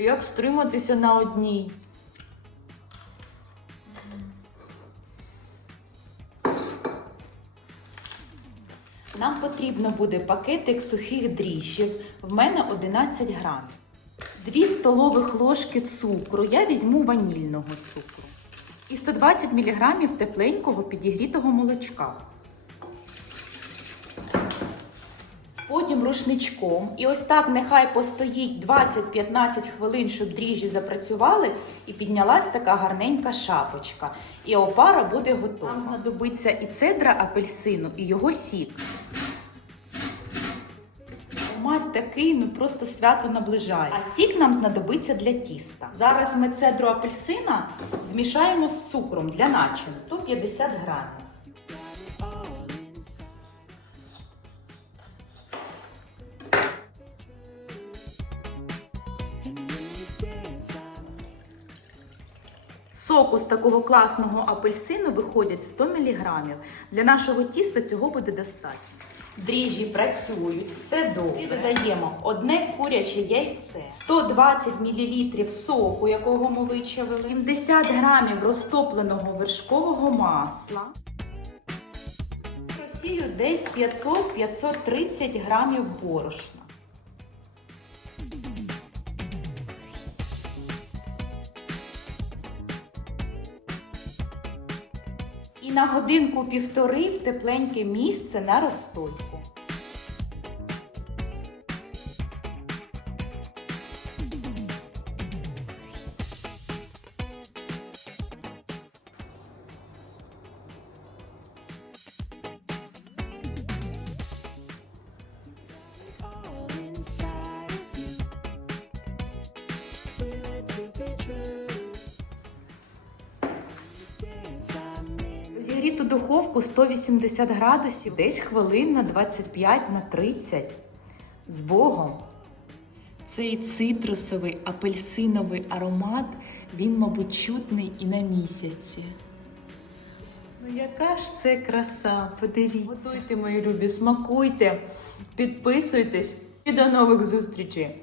Як стриматися на одній? Нам потрібно буде пакетик сухих дріжджів. В мене 11 грамів. 2 столових ложки цукру. Я візьму ванільного цукру. І 120 мг тепленького підігрітого молочка. Потім рушничком. І ось так нехай постоїть 20-15 хвилин, щоб дріжджі запрацювали, і піднялась така гарненька шапочка. І опара буде готова. Нам знадобиться і цедра апельсину, і його сік. Аромат такий, ну просто свято наближає. А сік нам знадобиться для тіста. Зараз ми цедру апельсина змішаємо з цукром для начин 150 грамів. Соку з такого класного апельсину виходять 100 мг. Для нашого тіста цього буде достатньо. Дріжджі працюють, все добре. І додаємо одне куряче яйце, 120 мл соку, якого ми вичавили, 70 грамів розтопленого вершкового масла. Просію десь 500-530 грамів борошна. На годинку-півтори в тепленьке місце на розточку. Розігріту духовку 180 градусів, десь хвилин на 25 на 30. З Богом. Цей цитрусовий апельсиновий аромат, він, мабуть, чутний і на місяці. Ну, яка ж це краса? Подивіться. Готуйте, мої любі, смакуйте, підписуйтесь і до нових зустрічей!